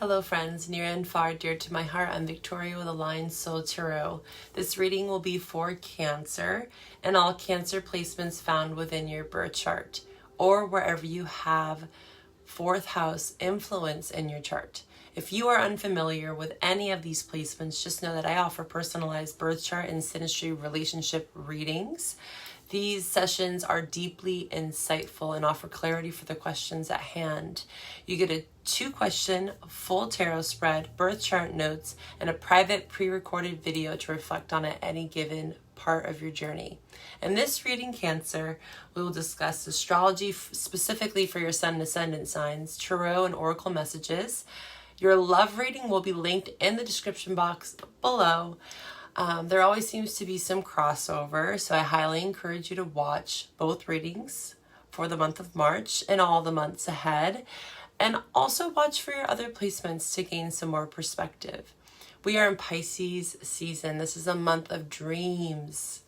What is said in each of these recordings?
Hello friends, near and far, dear to my heart. I'm Victoria with Aligned Soul Tarot. This reading will be for Cancer and all Cancer placements found within your birth chart or wherever you have fourth house influence in your chart. If you are unfamiliar with any of these placements, just know that I offer personalized birth chart and synastry relationship readings. These sessions are deeply insightful and offer clarity for the questions at hand. You get a 2-question full tarot spread, birth chart notes, and a private pre-recorded video to reflect on at any given part of your journey. In this reading, Cancer, we will discuss astrology specifically for your sun and ascendant signs, tarot and oracle messages. Your love reading will be linked in the description box below. There always seems to be some crossover, so I highly encourage you to watch both readings for the month of March and all the months ahead, and also watch for your other placements to gain some more perspective. We are in Pisces season. This is a month of dreams,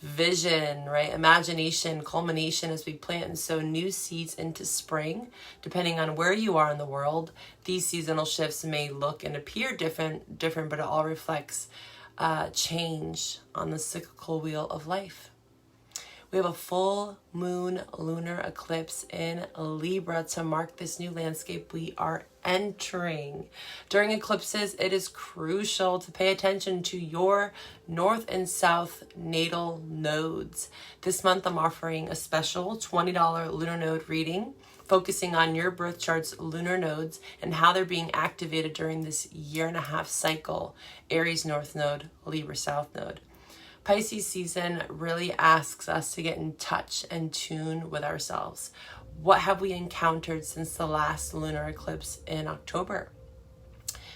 vision, right? Imagination, culmination as we plant and sow new seeds into spring. Depending on where you are in the world, these seasonal shifts may look and appear different, but it all reflects change on the cyclical wheel of life. We have a full moon lunar eclipse in Libra to mark this new landscape we are entering. During eclipses, it is crucial to pay attention to your north and south natal nodes. This month, I'm offering a special $20 lunar node reading, focusing on your birth chart's lunar nodes and how they're being activated during this 1.5-year cycle. Aries North Node, Libra South Node. Pisces season really asks us to get in touch and tune with ourselves. What have we encountered since the last lunar eclipse in October?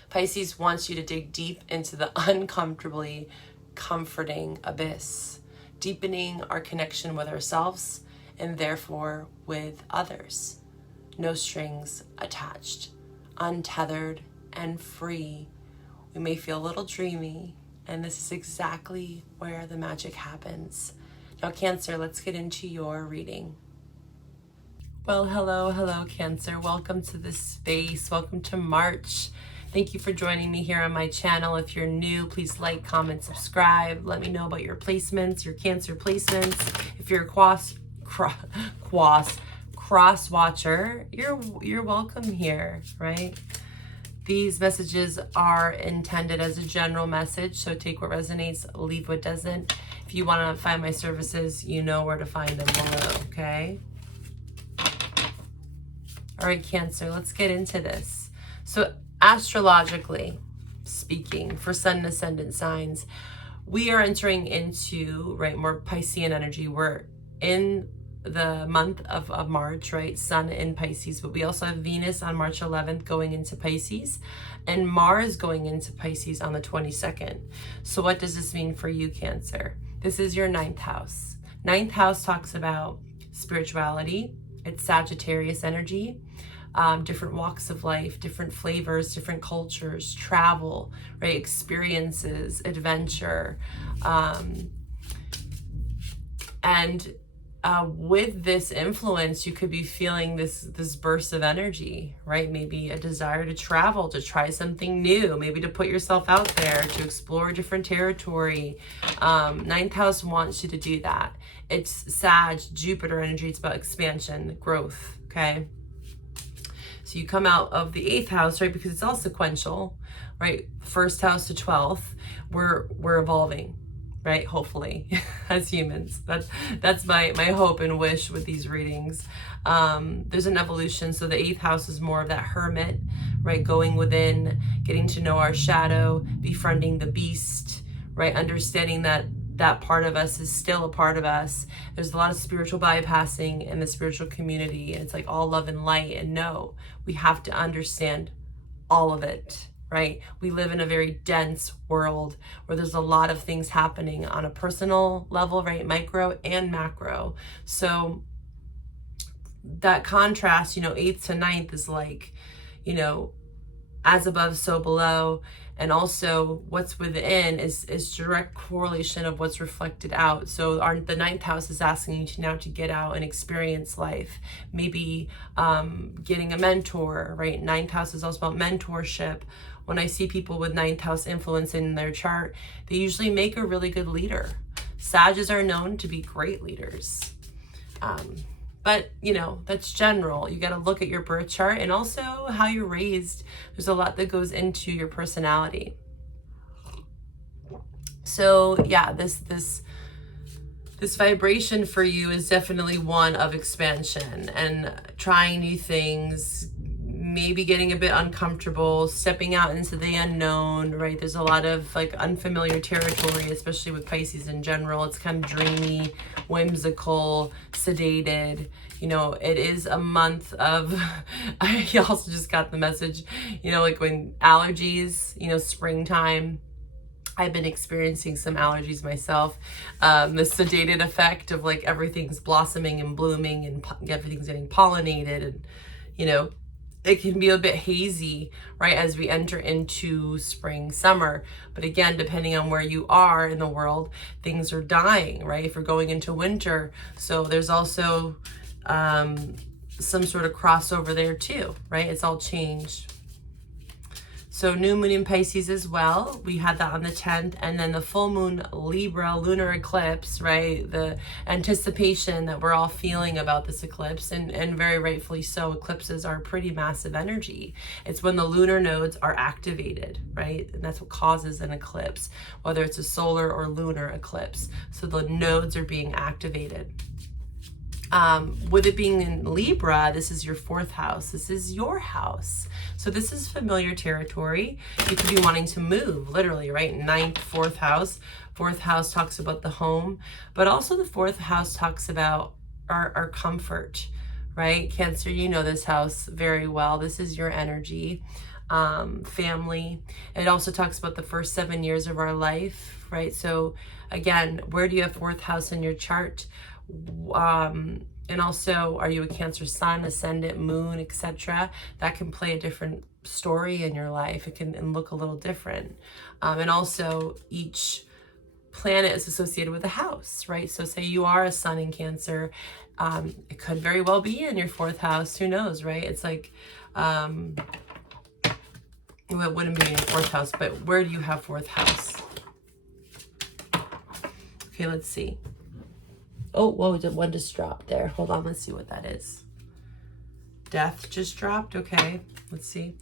Pisces wants you to dig deep into the uncomfortably comforting abyss, deepening our connection with ourselves and therefore with others. No strings attached, untethered and free. We may feel a little dreamy, and this is exactly where the magic happens. Now, Cancer, let's get into your reading. Well, hello, Cancer. Welcome to this space. Welcome to March. Thank you for joining me here on my channel. If you're new, please like, comment, subscribe. Let me know about your placements, your Cancer placements. If you're a cross watcher, you're welcome here, right? These messages are intended as a general message, so take what resonates, leave what doesn't. If you want to find my services, you know where to find them below, okay? All right, Cancer, let's get into this. So astrologically speaking, for sun and ascendant signs, we are entering into, right, more Piscean energy. We're in the month of March, right? Sun in Pisces, but we also have Venus on March 11th going into Pisces and Mars going into Pisces on the 22nd. So what does this mean for you, Cancer? This is your 9th house. 9th house talks about spirituality. It's Sagittarius energy, different walks of life, different flavors, different cultures, travel, right? Experiences, adventure, and with this influence, you could be feeling this burst of energy, right? Maybe a desire to travel, to try something new, maybe to put yourself out there, to explore different territory. 9th house wants you to do that. It's Sag, Jupiter energy. It's about expansion, growth, okay? So you come out of the 8th house, right? Because it's all sequential, right? 1st house to 12th, we're evolving, right? Hopefully, as humans. That's my hope and wish with these readings. There's an evolution. So the 8th house is more of that hermit, right? Going within, getting to know our shadow, befriending the beast, right? Understanding that that part of us is still a part of us. There's a lot of spiritual bypassing in the spiritual community. And it's like all love and light. And no, we have to understand all of it. Right? We live in a very dense world where there's a lot of things happening on a personal level, right? Micro and macro. So that contrast, 8th to 9th is like, as above, so below. And also what's within is direct correlation of what's reflected out. So the ninth house is asking you to now to get out and experience life. Maybe getting a mentor, right? Ninth house is also about mentorship. When I see people with ninth house influence in their chart, they usually make a really good leader. Sages are known to be great leaders. But, you know, that's general. You got to look at your birth chart and also how you're raised. There's a lot that goes into your personality. So, yeah, this vibration for you is definitely one of expansion and trying new things, maybe getting a bit uncomfortable, stepping out into the unknown, right? There's a lot of like unfamiliar territory, especially with Pisces in general. It's kind of dreamy, whimsical, sedated. You know, it is a month of, I also just got the message, you know, like when allergies, you know, springtime. I've been experiencing some allergies myself. The sedated effect of like everything's blossoming and blooming and everything's getting pollinated, and, you know, it can be a bit hazy, right, as we enter into spring, summer. But again, depending on where you are in the world, things are dying, right? If we're going into winter. So there's also some sort of crossover there too, right? It's all changed. So new moon in Pisces as well. We had that on the 10th. And then the full moon Libra, lunar eclipse, right? The anticipation that we're all feeling about this eclipse, and very rightfully so. Eclipses are pretty massive energy. It's when the lunar nodes are activated, right? And that's what causes an eclipse, whether it's a solar or lunar eclipse. So the nodes are being activated. With it being in Libra, this is your 4th house. This is your house. So this is familiar territory. You could be wanting to move, literally, right? 9th, 4th house. 4th house talks about the home, but also the 4th house talks about our comfort, right? Cancer, you know this house very well. This is your energy, family. It also talks about the first 7 years of our life, right? So again, where do you have 4th house in your chart? And also, are you a Cancer sun, ascendant, moon, etc.? That can play a different story in your life. It can look a little different. And also, each planet is associated with a house, right? So say you are a sun in Cancer, it could very well be in your 4th house. Who knows, right? It's like, well, it wouldn't be in your 4th house, but where do you have 4th house? Okay, let's see. Oh, whoa, one just dropped there. Hold on, let's see what that is. Death just dropped. Okay, let's see.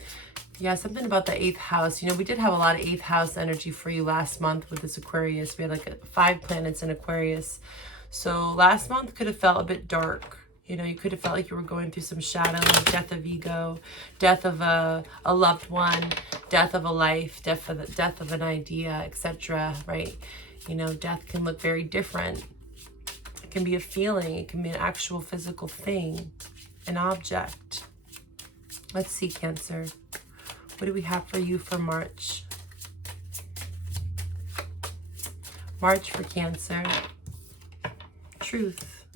Yeah, something about the 8th house. You know, we did have a lot of 8th house energy for you last month with this Aquarius. We had like 5 planets in Aquarius. So last month could have felt a bit dark. You know, you could have felt like you were going through some shadow, death of ego, death of a loved one, death of a life, death of an idea, etc. Right? You know, death can look very different. It can be a feeling. It can be an actual physical thing, an object. Let's see, Cancer. What do we have for you for March? March for Cancer. Truth.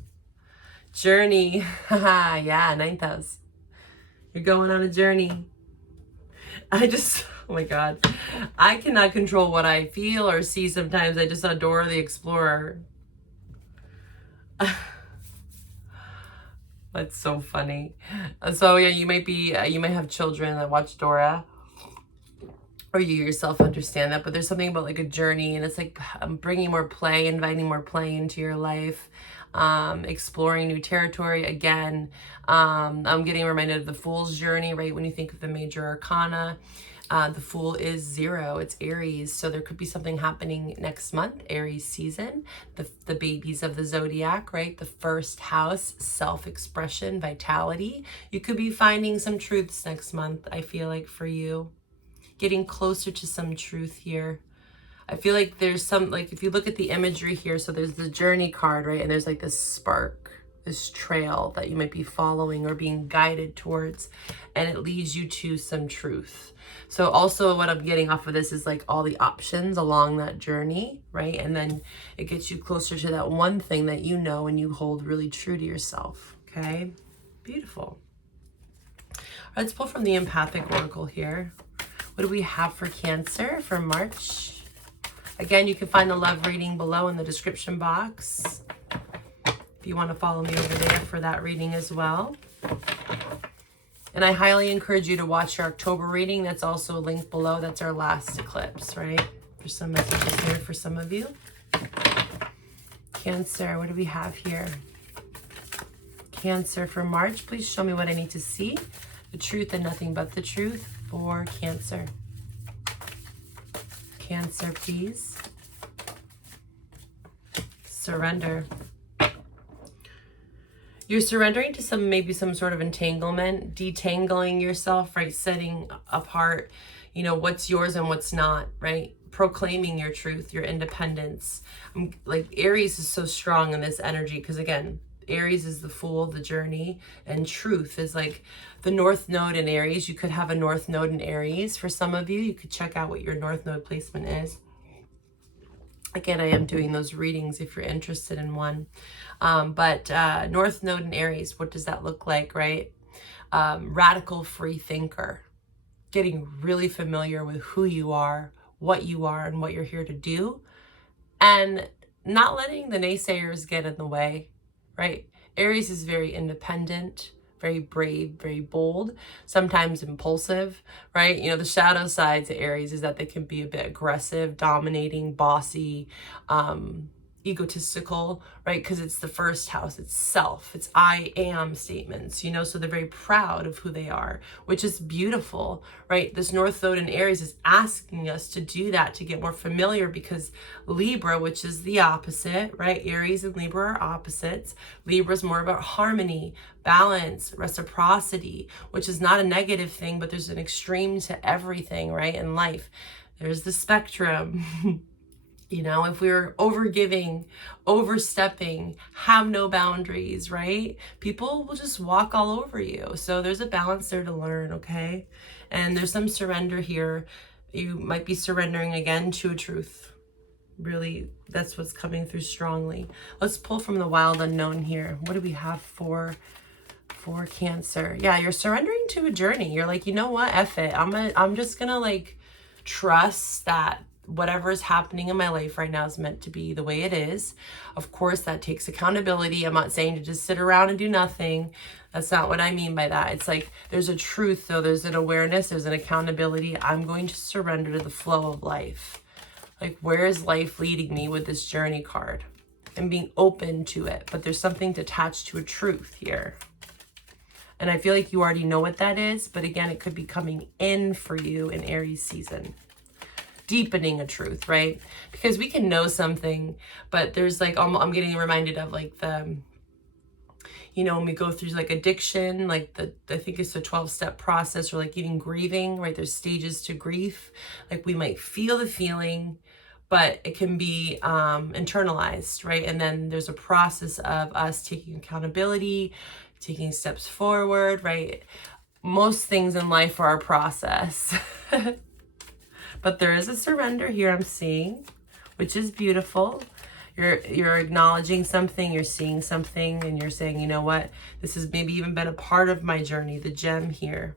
Journey. Haha, yeah, 9th house. You're going on a journey. Oh my God. I cannot control what I feel or see sometimes. I just adore the explorer. That's so funny. So yeah, you might have children that watch Dora, or you yourself understand that, but there's something about like a journey, and it's like bringing more play, inviting more play into your life, exploring new territory. Again, I'm getting reminded of the Fool's journey, right? When you think of the major arcana, the Fool is 0. It's Aries. So there could be something happening next month, Aries season, the babies of the zodiac, right? The 1st house, self-expression, vitality. You could be finding some truths next month, I feel like, for you. Getting closer to some truth here. I feel like there's some, like, if you look at the imagery here, so there's the journey card, right? And there's like this spark, this trail that you might be following or being guided towards, and it leads you to some truth. So also what I'm getting off of this is like all the options along that journey, right? And then it gets you closer to that one thing that you know and you hold really true to yourself, okay? Beautiful. Let's pull from the empathic oracle here. What do we have for Cancer for March? Again, you can find the love reading below in the description box if you want to follow me over there for that reading as well. And I highly encourage you to watch your October reading. That's also linked below. That's our last eclipse, right? There's some messages here for some of you. Cancer, what do we have here? Cancer for March. Please show me what I need to see. The truth and nothing but the truth for Cancer. Cancer, please. Surrender. You're surrendering to maybe some sort of entanglement, detangling yourself, right? Setting apart, you know, what's yours and what's not, right? Proclaiming your truth, your independence. Like Aries is so strong in this energy because, again, Aries is the Fool, the journey, and truth is like the North Node in Aries. You could have a North Node in Aries. For some of you, you could check out what your North Node placement is. Again, I am doing those readings if you're interested in one. But North Node in Aries, what does that look like, right? Radical free thinker. Getting really familiar with who you are, and what you're here to do. And not letting the naysayers get in the way, right? Aries is very independent, very brave, very bold, sometimes impulsive, right? You know, the shadow side to Aries is that they can be a bit aggressive, dominating, bossy, egotistical, right? Because it's the first house, it's self, it's I am statements, you know, so they're very proud of who they are, which is beautiful, right? This North Node in Aries is asking us to do that, to get more familiar, because Libra, which is the opposite, right? Aries and Libra are opposites. Libra is more about harmony, balance, reciprocity, which is not a negative thing, but there's an extreme to everything, right? In life, there's the spectrum. You know, if we're overgiving, overstepping, have no boundaries, right? People will just walk all over you. So there's a balance there to learn, okay? And there's some surrender here. You might be surrendering again to a truth. Really, that's what's coming through strongly. Let's pull from the wild unknown here. What do we have for Cancer? Yeah, you're surrendering to a journey. You're like, you know what? F it. I'm just gonna like trust that whatever is happening in my life right now is meant to be the way it is. Of course, that takes accountability. I'm not saying to just sit around and do nothing. That's not what I mean by that. It's like there's a truth, though. There's an awareness. There's an accountability. I'm going to surrender to the flow of life. Like, where is life leading me with this journey card? And being open to it. But there's something attached to a truth here. And I feel like you already know what that is. But again, it could be coming in for you in Aries season. Deepening a truth, right? Because we can know something, but there's like, I'm getting reminded of like the, you know, when we go through like addiction, like I think it's a 12-step process, or like even grieving, right? There's stages to grief. Like we might feel the feeling, but it can be internalized, right? And then there's a process of us taking accountability, taking steps forward, right? Most things in life are a process. But there is a surrender here I'm seeing, which is beautiful. You're acknowledging something, you're seeing something, and you're saying, you know what? This has maybe even been a part of my journey, the gem here.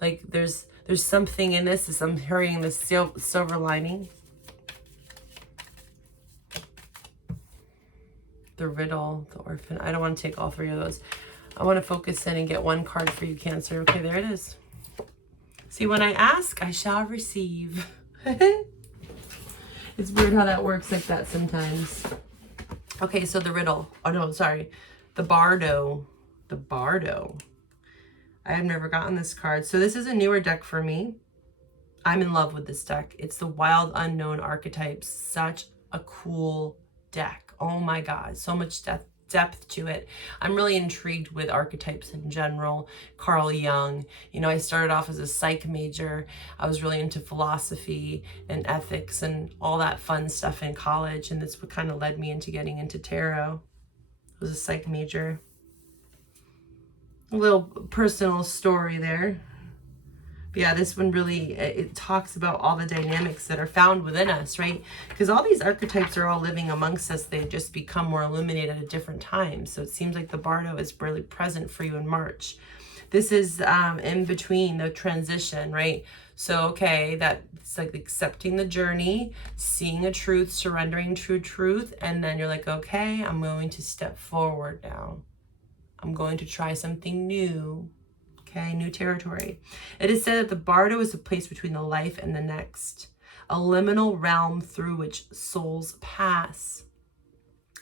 Like there's something in this as I'm hearing the silver lining. The riddle, the orphan. I don't want to take all three of those. I want to focus in and get one card for you, Cancer. Okay, there it is. See, when I ask, I shall receive. It's weird how that works like that sometimes. Okay, so the riddle. Oh, no, sorry. The Bardo. The Bardo. I have never gotten this card. So this is a newer deck for me. I'm in love with this deck. It's the Wild Unknown Archetypes. Such a cool deck. Oh my God. So much depth to it. I'm really intrigued with archetypes in general. Carl Jung, you know, I started off as a psych major. I was really into philosophy and ethics and all that fun stuff in college, and that's what kind of led me into getting into tarot. I was a psych major. A little personal story there. But yeah, this one really, it talks about all the dynamics that are found within us, right? Because all these archetypes are all living amongst us. They just become more illuminated at different times. So it seems like the Bardo is really present for you in March. This is in between the transition, right? So, okay, that's like accepting the journey, seeing a truth, surrendering to truth, and then you're like, okay, I'm going to step forward now. I'm going to try something new. Okay, new territory. It is said that the bardo is a place between the life and the next, a liminal realm through which souls pass.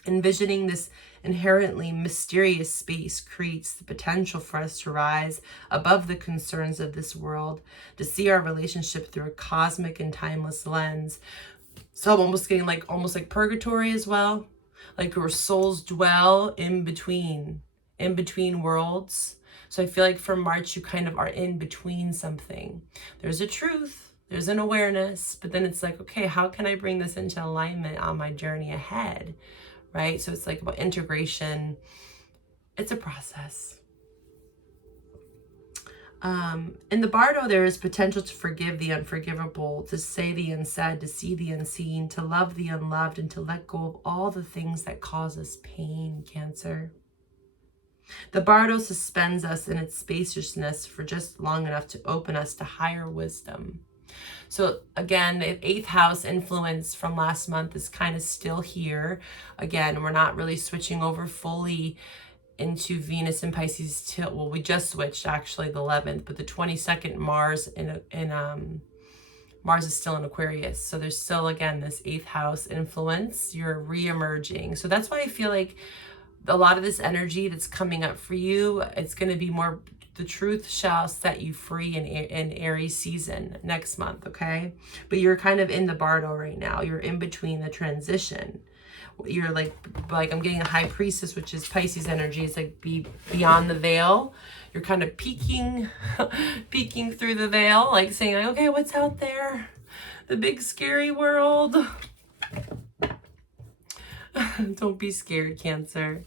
Envisioning this inherently mysterious space creates the potential for us to rise above the concerns of this world, to see our relationship through a cosmic and timeless lens. So I'm almost getting like almost like purgatory as well, like where souls dwell in between worlds. So I feel like for March, you kind of are in between something. There's a truth, there's an awareness, but then it's like, okay, how can I bring this into alignment on my journey ahead? Right? So it's like about integration. It's a process. In the bardo, there is potential to forgive the unforgivable, to say the unsaid, to see the unseen, to love the unloved, and to let go of all the things that cause us pain, Cancer. The bardo suspends us in its spaciousness for just long enough to open us to higher wisdom. So again, the 8th house influence from last month is kind of still here. Again, we're not really switching over fully into Venus and Pisces till, well, we just switched actually the 11th, but the 22nd Mars Mars is still in Aquarius. So there's still, again, this 8th house influence. You're re-emerging. So that's why I feel like a lot of this energy that's coming up for you, it's going to be more, the truth shall set you free in Aries season next month, okay? But you're kind of in the bardo right now. You're in between the transition. You're like I'm getting a high priestess, which is Pisces energy. It's like beyond the veil. You're kind of peeking through the veil, like saying, like, okay, what's out there? The big scary world. Don't be scared, Cancer.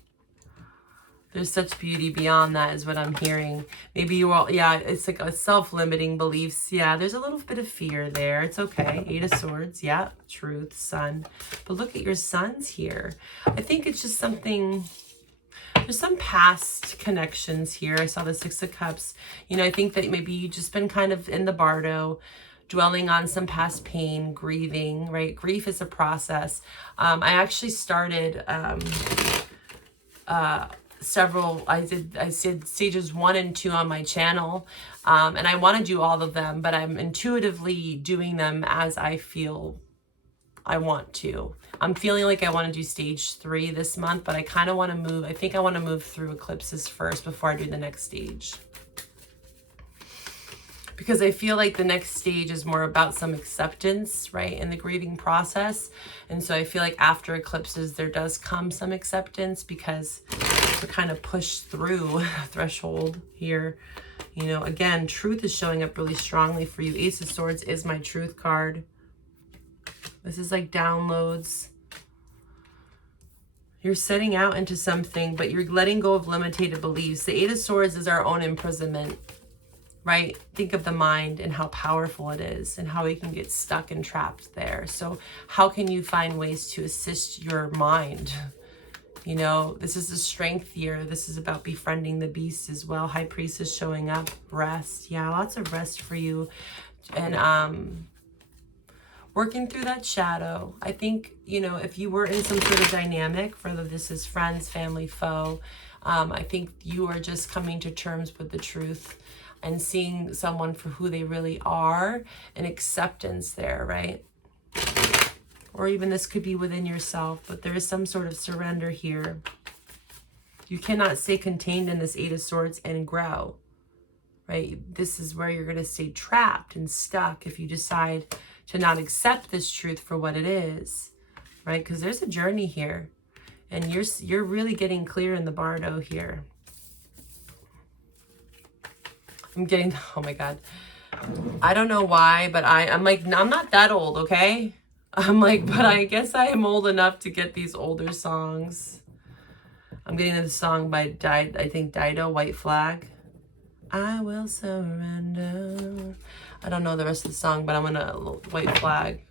There's such beauty beyond that is what I'm hearing. Maybe you all, yeah, it's like a self-limiting beliefs. Yeah, there's a little bit of fear there. It's okay. 8 of Swords. Yeah, truth, sun. But look at your suns here. I think it's just something, there's some past connections here. I saw the 6 of Cups. You know, I think that maybe you've just been kind of in the bardo, dwelling on some past pain, grieving, right? Grief is a process. I actually started, I did stages 1 and 2 on my channel, and I want to do all of them, but I'm intuitively doing them as I feel I want to. I'm feeling like I want to do stage 3 this month, but I kind of want to move. I think I want to move through eclipses first before I do the next stage, because I feel like the next stage is more about some acceptance, right, in the grieving process. And so I feel like after eclipses, there does come some acceptance, because we're kind of pushed through a threshold here. You know, again, truth is showing up really strongly for you. Ace of Swords is my truth card. This is like downloads. You're setting out into something, but you're letting go of limited beliefs. The 8 of Swords is our own imprisonment. Right? Think of the mind and how powerful it is and how we can get stuck and trapped there. So how can you find ways to assist your mind? You know, this is a strength year. This is about befriending the beast as well. High Priestess showing up. Rest. Yeah, lots of rest for you. And working through that shadow. I think, you know, if you were in some sort of dynamic, whether this is friends, family, foe, I think you are just coming to terms with the truth and seeing someone for who they really are, and acceptance there, right? Or even this could be within yourself, but there is some sort of surrender here. You cannot stay contained in this 8 of Swords and grow, right? This is where you're going to stay trapped and stuck if you decide to not accept this truth for what it is, right? Because there's a journey here, and you're really getting clear in the bardo here. I'm getting, oh my God. I don't know why, but I'm like, I'm not that old, okay? I'm like, but I guess I am old enough to get these older songs. I'm getting the song by, I think, Dido, White Flag. I will surrender. I don't know the rest of the song, but I'm gonna, White Flag.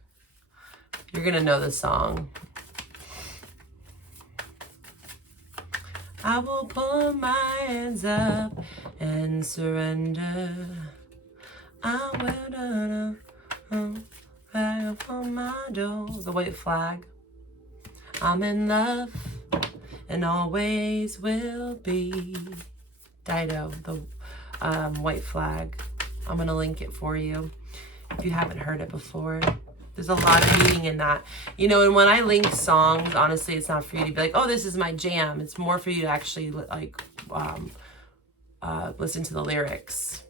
You're gonna know the song. I will put my hands up and surrender. I will flag upon my door. The white flag. I'm in love and always will be. Dido, the white flag. I'm going to link it for you if you haven't heard it before. There's a lot of meaning in that. You know, and when I link songs, honestly, it's not for you to be like, oh, this is my jam. It's more for you to actually like listen to the lyrics.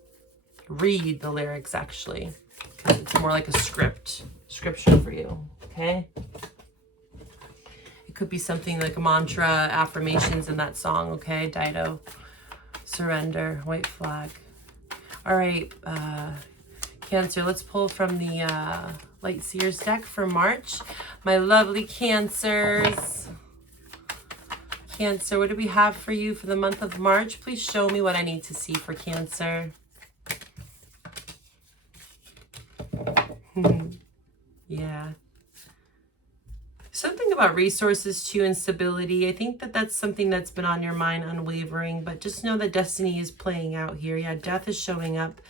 Read the lyrics, actually. Because it's more like a scripture for you, okay? It could be something like a mantra, affirmations in that song, okay, Dido? Surrender, white flag. All right, Cancer, let's pull from the Light Seers deck for March. My lovely Cancers. Cancer, what do we have for you for the month of March? Please show me what I need to see for Cancer. Yeah. Something about resources too and stability. I think that that's something that's been on your mind, unwavering, but just know that destiny is playing out here. Yeah, death is showing up.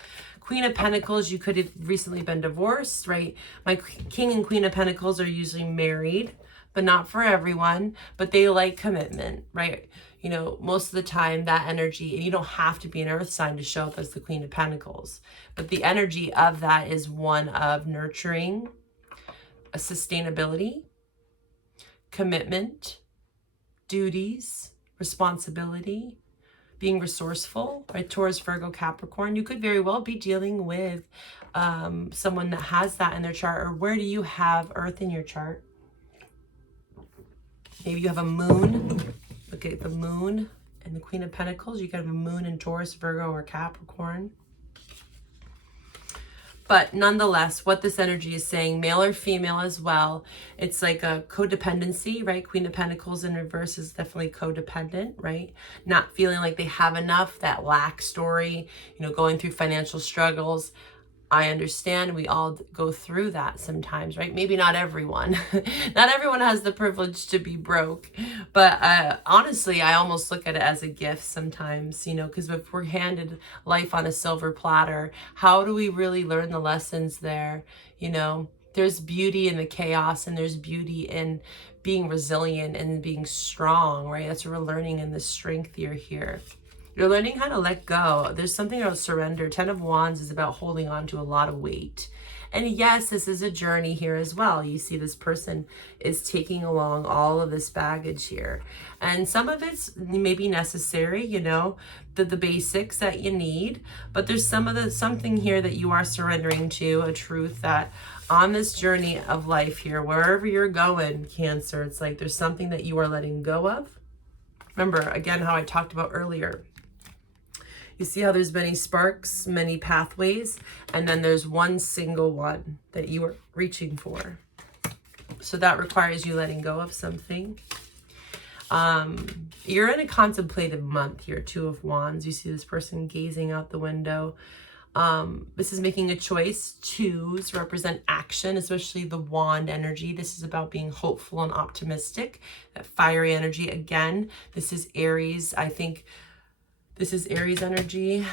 Queen of Pentacles, you could have recently been divorced, right? My King and Queen of Pentacles are usually married, but not for everyone, but they like commitment, right? You know, most of the time that energy, and you don't have to be an earth sign to show up as the Queen of Pentacles, but the energy of that is one of nurturing, a sustainability, commitment, duties, responsibility, being resourceful, right? Taurus, Virgo, Capricorn. You could very well be dealing with someone that has that in their chart. Or where do you have Earth in your chart? Maybe you have a moon. Look at the moon and the Queen of Pentacles. You could have a moon in Taurus, Virgo, or Capricorn. But nonetheless, what this energy is saying, male or female as well, it's like a codependency, right? Queen of Pentacles in reverse is definitely codependent, right? Not feeling like they have enough, that lack story, you know, going through financial struggles. I understand we all go through that sometimes, right? Maybe not everyone. Not everyone has the privilege to be broke. But honestly, I almost look at it as a gift sometimes, you know, because if we're handed life on a silver platter, how do we really learn the lessons there? You know, there's beauty in the chaos and there's beauty in being resilient and being strong, right? That's what we're learning in the strength you're here. You're learning how to let go. There's something about surrender. 10 of Wands is about holding on to a lot of weight. And yes, this is a journey here as well. You see this person is taking along all of this baggage here. And some of it's maybe necessary, you know, the basics that you need. But there's something here that you are surrendering to, a truth that on this journey of life here, wherever you're going, Cancer, it's like there's something that you are letting go of. Remember, again, how I talked about earlier. You see how there's many sparks, many pathways, and then there's one single one that you are reaching for. So that requires you letting go of something. You're in a contemplative month here, 2 of Wands. You see this person gazing out the window. This is making a choice. 2s represent action, especially the wand energy. This is about being hopeful and optimistic. That fiery energy. Again, this is Aries. I think this is Aries energy.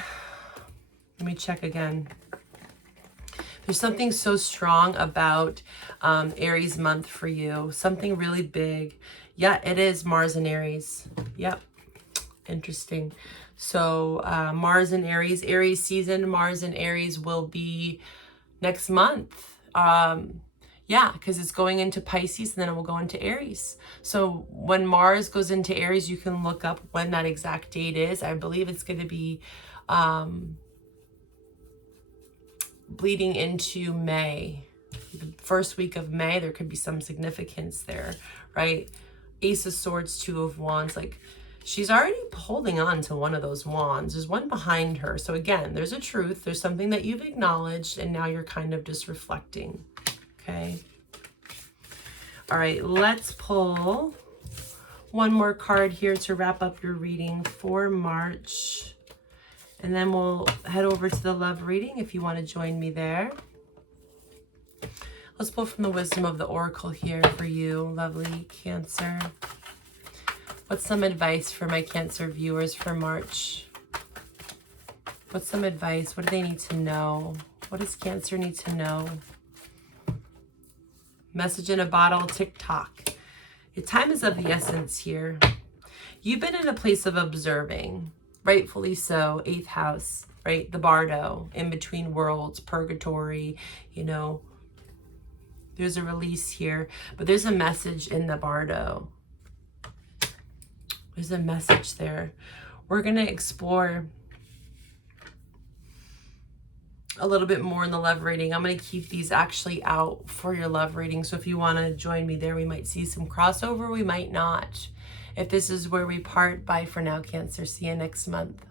Let me check again. There's something so strong about Aries month for you. Something really big. Yeah, it is Mars and Aries. Yep. Interesting. So Mars and Aries season, Mars and Aries will be next month. Yeah, because it's going into Pisces and then it will go into Aries. So when Mars goes into Aries, you can look up when that exact date is. I believe it's going to be bleeding into May. The first week of May, there could be some significance there, right? Ace of Swords, 2 of Wands, like she's already holding on to one of those wands. There's one behind her. So again, there's a truth. There's something that you've acknowledged and now you're kind of just reflecting. Okay. All right, let's pull one more card here to wrap up your reading for March. And then we'll head over to the love reading if you want to join me there. Let's pull from the wisdom of the oracle here for you, lovely Cancer. What's some advice for my Cancer viewers for March? What's some advice? What do they need to know? What does Cancer need to know? Message in a bottle, TikTok. Your time is of the essence here. You've been in a place of observing, rightfully so, 8th house, right? The bardo, in between worlds, purgatory, you know. There's a release here, but there's a message in the bardo. There's a message there. We're going to explore a little bit more in the love reading. I'm going to keep these actually out for your love reading. So if you want to join me there, we might see some crossover. We might not. If this is where we part, bye for now, Cancer. See you next month.